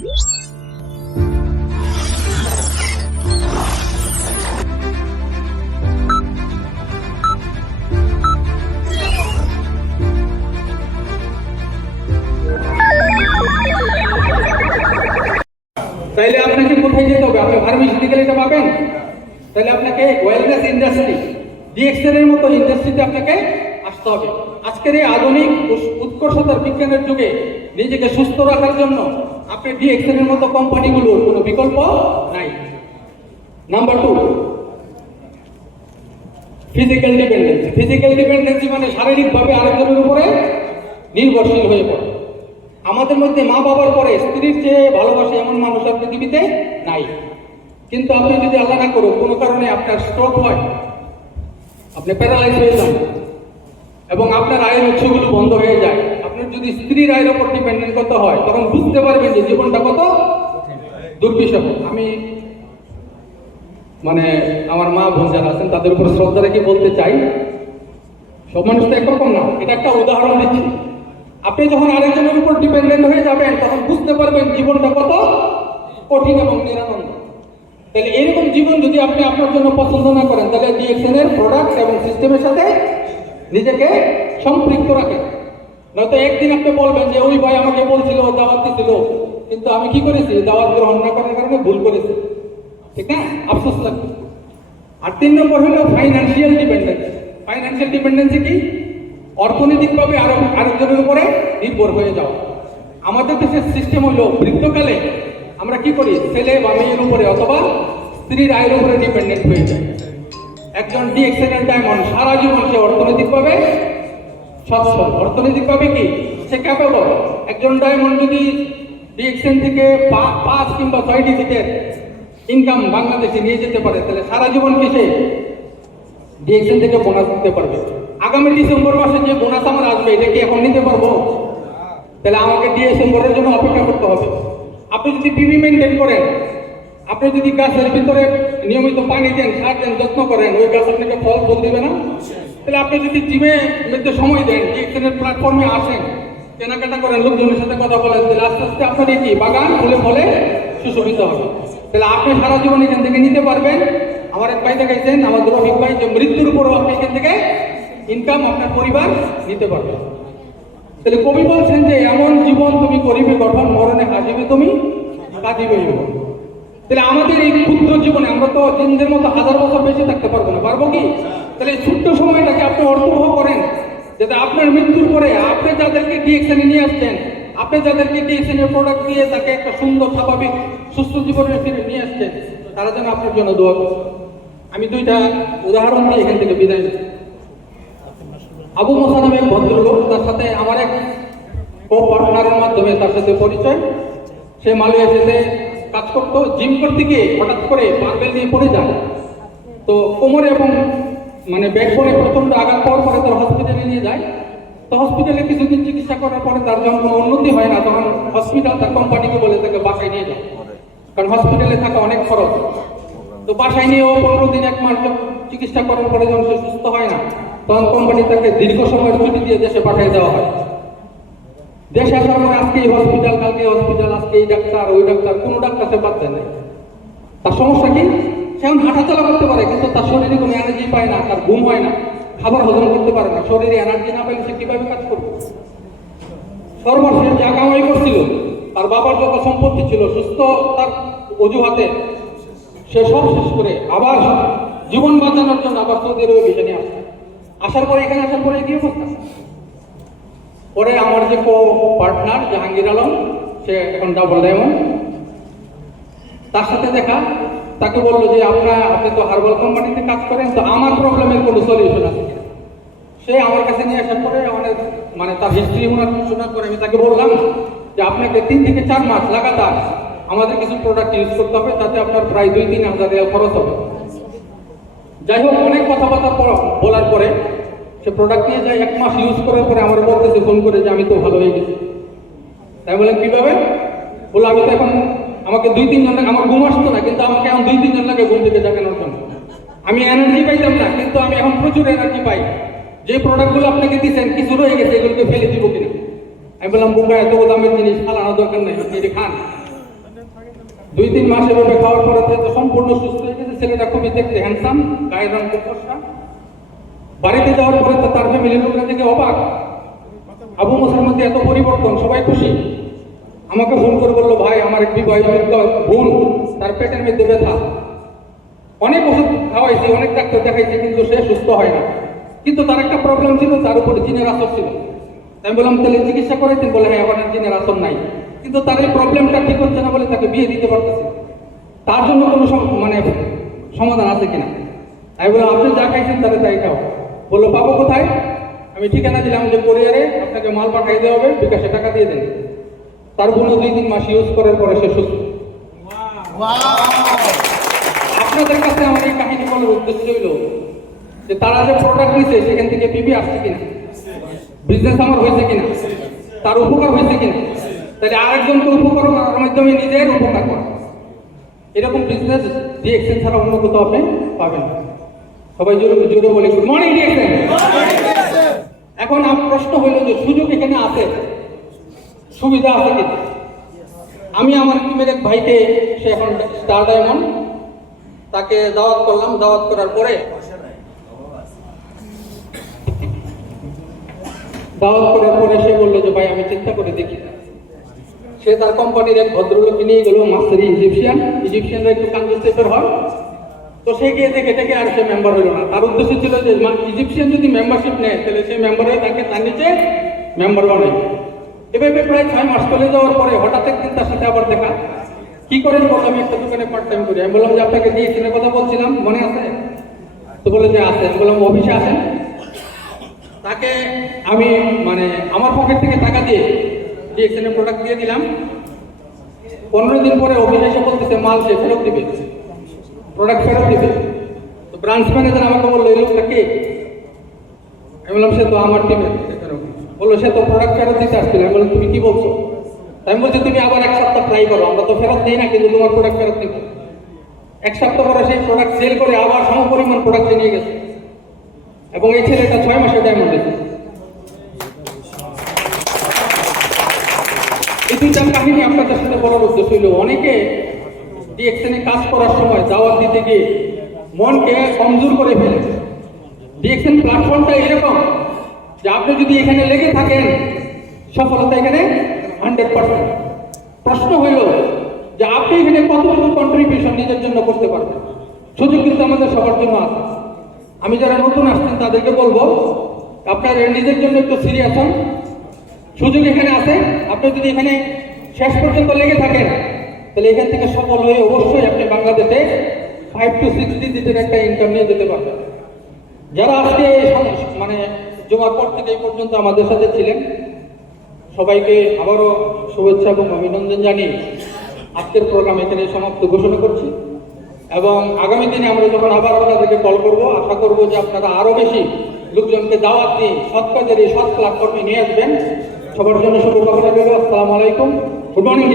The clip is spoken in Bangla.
তাইলে আপনাকে কোথায় যেতে হবে? আপনি ফার্মাসিউটিক্যাল এটা পাবেন। তাহলে আপনাকে ওয়েলনেস ইন্ডাস্ট্রি ডিএক্সেল এর মতো ইন্ডাস্ট্রিতে আপনাকে আসতে হবে। আজকের এই আধুনিক উৎকর্ষতার বিজ্ঞানের যুগে নিজেকে সুস্থ রাখার জন্য আপনি ডিএক্সেল এর মতো কোম্পানিগুলোর কোনো বিকল্প নাই। Number two physical dependency physical dependency মানে শারীরিকভাবে আরেকজনের উপরে নির্ভরশীল হয়ে পড়ে। আমাদের মধ্যে মা বাবার পরে স্ত্রীর চেয়ে ভালোবাসে এমন মানুষ আর পৃথিবীতে নাই। কিন্তু আপনি যদি আল্লাহ না করুন কোনো কারণে আপনার স্ট্রোক হয়, আপনি প্যারালাইজ হয়ে যান এবং আপনার আয়ের উৎসগুলো বন্ধ হয়ে যায়। আপনার যদি স্ত্রীর আয়ের উপর ডিপেন্ডেন্ট করতে হয়, তখন বুঝতে পারবেন যে জীবনটা কত দুর্বিষহ। আমি মানে আমার মা বোন যারা আছেন, তাদের উপর শ্রদ্ধা রেখে বলতে চাই, সব মানুষ তো একরকম না। এটা একটা উদাহরণ দিচ্ছি। আপনি যখন আরেকজনের উপর ডিপেন্ডেন্ট হয়ে যাবেন, তখন বুঝতে পারবেন জীবনটা কত কঠিন এবং নিরানন্দ। তাহলে এরকম জীবন যদি আপনি আপনার জন্য পছন্দ না করেন, তাহলে ডিএক্সএন এর প্রোডাক্ট এবং সিস্টেমের সাথে নিজেকে সম্পৃক্ত রাখেন। নয়তো একদিন আপনি বলবেন যে, ওই ভাই আমাকে বলছিল দাওয়াত দিছিল। কিন্তু আমি কি করেছি? দাওয়াত গ্রহণ না করার কারণে ভুল করেছি। ঠিক না? আফসোস লাগবে। আর তিন নম্বর হলো ফাইন্যান্সিয়াল ডিপেন্ডেন্স ফাইন্যান্সিয়াল ডিপেন্ডেন্সি কি? অর্থনৈতিকভাবে আরও, আরেকজনের উপরে নির্ভর হয়ে যাওয়া। আমাদের দেশের সিস্টেম হলো বৃদ্ধকালে আমরা কি করি? ছেলে বা মেয়ের উপরে অথবা স্ত্রীর আয়ের উপরে ডিপেন্ডেন্ট হয়ে যায় একজন ডিএক্সেলেন্ট ডায়মন্ড সারা জীবন সে অর্থনৈতিকভাবে সচ্ছল অর্থনৈতিকভাবে কি? সে ক্যাপেবল একজন ডায়মন্ড যদি ডিএক্সএন থেকে পাঁচ কিংবা ছয় ডিজিটের ইনকাম বাংলাদেশে নিয়ে যেতে পারে, তাহলে সারা জীবন কি সে ডিএক্সএন থেকে বোনাস দিতে পারবে? আগামী ডিসেম্বর মাসে যে বোনাস আমার আসবে, এটা কি এখন নিতে পারব? তাহলে আমাকে ডিসেম্বরের জন্য অপেক্ষা করতে হবে। আপনি যদি পিভি মেনটেন করেন, আপনি যদি গাছের ভিতরে নিয়মিত পানি দেন, সার দেন, যত্ন করেন, ওই গাছ আপনাকে ফল ফল দেবে না? তাহলে আপনি যদি জিমে মধ্যে সময় দেন ডিএক্সএনের প্ল্যাটফর্মে আসেন, কেনাকাটা করেন, লোকজনের সাথে কথা বলেন, তাহলে আস্তে আস্তে আপনার কি, বাগান ফুলে ফলে সুশোভিত হবে। তাহলে আপনি সারা জীবন এখান থেকে নিতে পারবেন। আমার এক ভাই দেখাইছেন আমাদের অভিক ভাই, যে মৃত্যুর উপরও আপনি এখান থেকে ইনকাম আপনার পরিবার নিতে পারবেন তাহলে কবি বলছেন যে, এমন জীবন তুমি করিবে, গঠন মরণে হাজিবে তুমি, কাঁদিবে জীবন তাহলে আমাদের এই ক্ষুদ্র জীবনে আমরা তো দিনদের মতো হাজার বছর বেঁচে থাকতে পারব না, পারব কি? তাহলে এই ছোট্ট সময়টাকে আপনি অর্থবহ করেন, যাতে আপনার মৃত্যুর পরে আপনি যাদেরকে ডিএক্সএনে নিয়ে আসছেন, আপনি যাদেরকে ডিএক্সএন এর প্রোডাক্ট দিয়ে তাকে একটা সুন্দর, স্বাভাবিক, সুস্থ জীবনে ফিরে নিয়ে আসছেন, তারা যেন আপনার জন্য দোয়া করে আমি দুইটা উদাহরণ দিয়ে এখান থেকে বিদায় নিচ্ছি। আবু মোসা নামে ভদ্রলোক, তার সাথে আমার এক কো পার্টনারের মাধ্যমে তার সাথে পরিচয়। সে মালয়েশিয়াতে কাজ করতো জিম করতে গিয়ে হঠাৎ করে বারবেল নিয়ে পড়ে যায়। তো কোমরে এবং মানে ব্যাকবোনে প্রচণ্ড আঘাত পাওয়ার পরে তার হসপিটালে নিয়ে যায়। তো হসপিটালে কিছুদিন চিকিৎসা করার পরে তার যখন কোনো উন্নতি হয় না, তখন হসপিটাল তার কোম্পানিকে বলে তাকে বাসায় নিয়ে যায় কারণ হসপিটালে থাকা অনেক খরচ। তো বাসায় নিয়ে নিয়েও পনেরো দিন, এক মাস চিকিৎসা করার পরে যখন সে সুস্থ হয় না, তখন কোম্পানি তাকে দীর্ঘ সময়ের ছুটি দিয়ে দেশে পাঠিয়ে দেওয়া হয়। দেশে আসার পরে আজকে এই হসপিটাল কালকে হসপিটাল আজকে এই ডাক্তার, ওই ডাক্তার, কোনো ডাক্তার সে পাচ্ছে না তার সমস্যা কি? সে এখন হাঁটাচলা করতে পারে, কিন্তু তার শরীরে কোনো এনার্জি পায় না, তার ঘুম হয় না, খাবার হজম করতে পারে না, শরীরে এনার্জি না পাইলে সে কীভাবে কাজ করবে? সর্বশেষ যা কামাই করছিল, তার বাবার যত সম্পত্তি ছিল, সুস্থ তার অজুহাতে, সে সব শেষ করে আবার জীবন বাঁচানোর জন্য আবার সৌদি আরবে ভিসা নিয়ে আসে। আসার পরে, এখানে আসার পরে কি অবস্থা? পরে আমার যে কো পার্টনার, জাহাঙ্গীর আলম, সে এখন ডাবল ডায়মন্ড তার সাথে দেখা, তাকে বলল যে, আপনার, আপনি তো হার্বাল কোম্পানিতে কাজ করেন, তো আমার প্রবলেমের কোনো সলিউশন আছে সে আমার কাছে নিয়ে আসার পরে অনেক মানে তার হিস্ট্রি ওনার শোনার পরে আমি তাকে বললাম যে, আপনাকে তিন থেকে চার মাস লাগাতার আমাদের কিছু প্রোডাক্ট ইউজ করতে হবে, তাতে আপনার প্রায় দুই তিন হাজার রিয়াল খরচ হবে। যাই হোক, অনেক কথাবার্তা সে প্রোডাক্ট নিয়ে যায় এক মাস ইউজ করার পরে আমার বলতেছে ফোন করে যে আমি তো ভালো হয়ে গেছি। তাই বলেন কীভাবে? বলল আমি তো এখন আমাকে দুই তিনজন লাগে, আমার ঘুম আসতো না, কিন্তু আমাকে এখন দুই তিনজন লাগে ঘুম থেকে জাগানোর জন্য। আমি এনার্জি পাইতাম না, কিন্তু আমি এখন প্রচুর এনার্জি পাই। যে প্রোডাক্টগুলো আপনাকে দিচ্ছেন কিছু রয়ে গেছে, এগুলোকে ফেলে দিব কিনা? আমি বললাম বুকা এত দামের জিনিস ফালানো দরকার নেই, আপনি খান। দুই তিন মাস এভাবে খাওয়ার পরে তো সম্পূর্ণ সুস্থ হয়ে গেছে, ছেলেটা খুবই দেখতে হ্যান্ডসাম গায়ের রং খুব। বাড়িতে যাওয়ার পরে তার ফ্যামিলির লোকরা থেকে অবাক। আবু মোসার মধ্যে এত পরিবর্তন, সবাই খুশি। আমাকে ফোন করে বলল, ভাই, আমার একটি বিবাহিত বোন, তার পেটের মধ্যে ব্যথা। অনেক ওষুধ খাওয়াইছি, অনেক ডাক্তার দেখাইছি, কিন্তু সে সুস্থ হয় না। কিন্তু তার একটা প্রবলেম ছিল, তার উপরে জিনের আসর ছিল। আমি বললাম, তাহলে চিকিৎসা করেছেন বলে হ্যাঁ আমার জিনের আসর নাই। কিন্তু তার এই প্রবলেমটা ঠিক হচ্ছে না বলে তাকে বিয়ে দিতে পারতেছে। তার জন্য কোনো মানে সমাধান আছে কিনা? আমি বললাম, আপনি যা খাইছেন তাহলে তাই খাও। বলল পাবো কোথায়? আমি ঠিকানা দিলাম যে কোরিয়ারে, আপনাকে মাল পাঠাই দেওয়া হবে, বিকাশে টাকা দিয়ে দেন তার বোনও দুই তিন মাস ইউজ করার পরে সে সুস্থ। আপনাদের কাছে আমার এই কাহিনী বলার উদ্দেশ্য হইল যে তারা যে প্রোডাক্ট নিছে, সেখান থেকে পিবি আসছে কিনা? বিজনেস আমার হয়েছে কিনা? তার উপকার হয়েছে কিনা? তাহলে আরেকজনকে উপকার করার মাধ্যমে নিজের উপকার করা। এরকম বিজনেস ডিএক্সেন ছাড়া অন্য কোথাও আপনি পাবেন না। সবাই জোরে জোরে বলে গুড মর্নিং এখন আমার প্রশ্ন হইল যে সুযোগ এখানে আছে? সুবিধা আছে কিনা? আমি আমার টিমের এক ভাইকে সে এখন স্টার ডায়মন্ড তাকে দাওয়াত করলাম। দাওয়াত করার পরে দাওয়াত করার পরে সে বলল যে ভাই আমি চিন্তা করে দেখি। সে তার কোম্পানির এক ভদ্রলোক নিয়ে গেল মাস্টারি ইজিপশিয়ান। ইজিপশিয়ানরা একটু কাঞ্জুসেপের হয়। তো সে গিয়ে দেখে দেখে আর সে মেম্বার হলো না। তার উদ্দেশ্য ছিল যে ইজিপশিয়ান যদি মেম্বারশিপ নেয়, তাহলে সেই মেম্বার হয়ে তাকে তার নিচে মেম্বার বানায়। এভাবে প্রায় ছয় মাস চলে যাওয়ার পরে হঠাৎ একদিন তার সাথে আবার দেখা। কি করেন বললাম আমি একটা দোকানে পার্ট টাইম করি। আমি বললাম যে, আপনাকে ডিএক্সেনের কথা বলছিলাম, মনে আছে? তো বলে যে, আছে। আমি বললাম, অফিসে আসেন। তাকে আমি মানে আমার পকেট থেকে টাকা দিয়ে ডিএক্সেনের প্রোডাক্ট দিয়ে দিলাম। পনেরো দিন পরে অফিসে এসে বলতেছে, মাল সে ফেরত দিবে। প্রোডাক্ট ফেরত দিবে তো ব্রাঞ্চ ম্যানেজার আমাকে বলল, এই লোকটা কে? আমি বললাম, সে তো আমার টিমের বলল, সে তো প্রোডাক্ট ফেরত দিতে আসছিল। আমি বললাম, তুমি কি বলছো? আমি বলছি, তুমি আবার এক সপ্তাহ ট্রাই করো, আমরা তো ফেরত দিই না, কিন্তু তোমার প্রোডাক্ট ফেরত নিব এক সপ্তাহ পরে সেই প্রোডাক্ট সেল করে আবার সমপরিমাণ প্রোডাক্ট নিয়ে গেছে। এবং এই ছেলেটা ছয় মাসে ডায়মন্ড দিয়েছে এই দুইটা কাহিনী আপনাদের সাথে বলার উদ্দেশ্য হইল অনেকে ডিএক্সএনে কাজ করার সময় দাওয়াত দিতে গিয়ে মনকে কমজোর করে ফেলে। ডিএক্সএন প্ল্যাটফর্মটা এরকম যে আপনি যদি এখানে লেগে থাকেন, সফলতা এখানে হান্ড্রেড পার্সেন্ট প্রশ্ন হইল যে আপনি এখানে কতটুকু কন্ট্রিবিউশন নিজের জন্য করতে পারবেন? সুযোগ কিন্তু আমাদের সবার জন্য আছে। আমি যারা নতুন আসছেন, তাদেরকে বলব, আপনার নিজের জন্য একটু সিরিয়াস হন। সুযোগ এখানে আছে। আপনি যদি এখানে শেষ পর্যন্ত লেগে থাকেন তাহলে এখান থেকে সফল হয়ে অবশ্যই আপনি বাংলাদেশে ফাইভ টু সিক্স ডিজিটের একটা ইনকাম নিয়ে যেতে পারবেন। যারা আজকে মানে জমার পর থেকে এই পর্যন্ত আমাদের সাথে ছিলেন, সবাইকে আবারও শুভেচ্ছা এবং অভিনন্দন জানিয়ে আজকের প্রোগ্রাম এখানে সমাপ্ত ঘোষণা করছি। এবং আগামী দিনে আমরা যখন আবার আপনাদেরকে কল করব, আশা করব যে আপনারা আরও বেশি লোকজনকে দাওয়াত দিয়ে সৎ কাজের এই সৎ প্ল্যাটফর্মে নিয়ে আসবেন। সবার জন্য শুভকামনা রইল। আসসালামু আলাইকুম। Good morning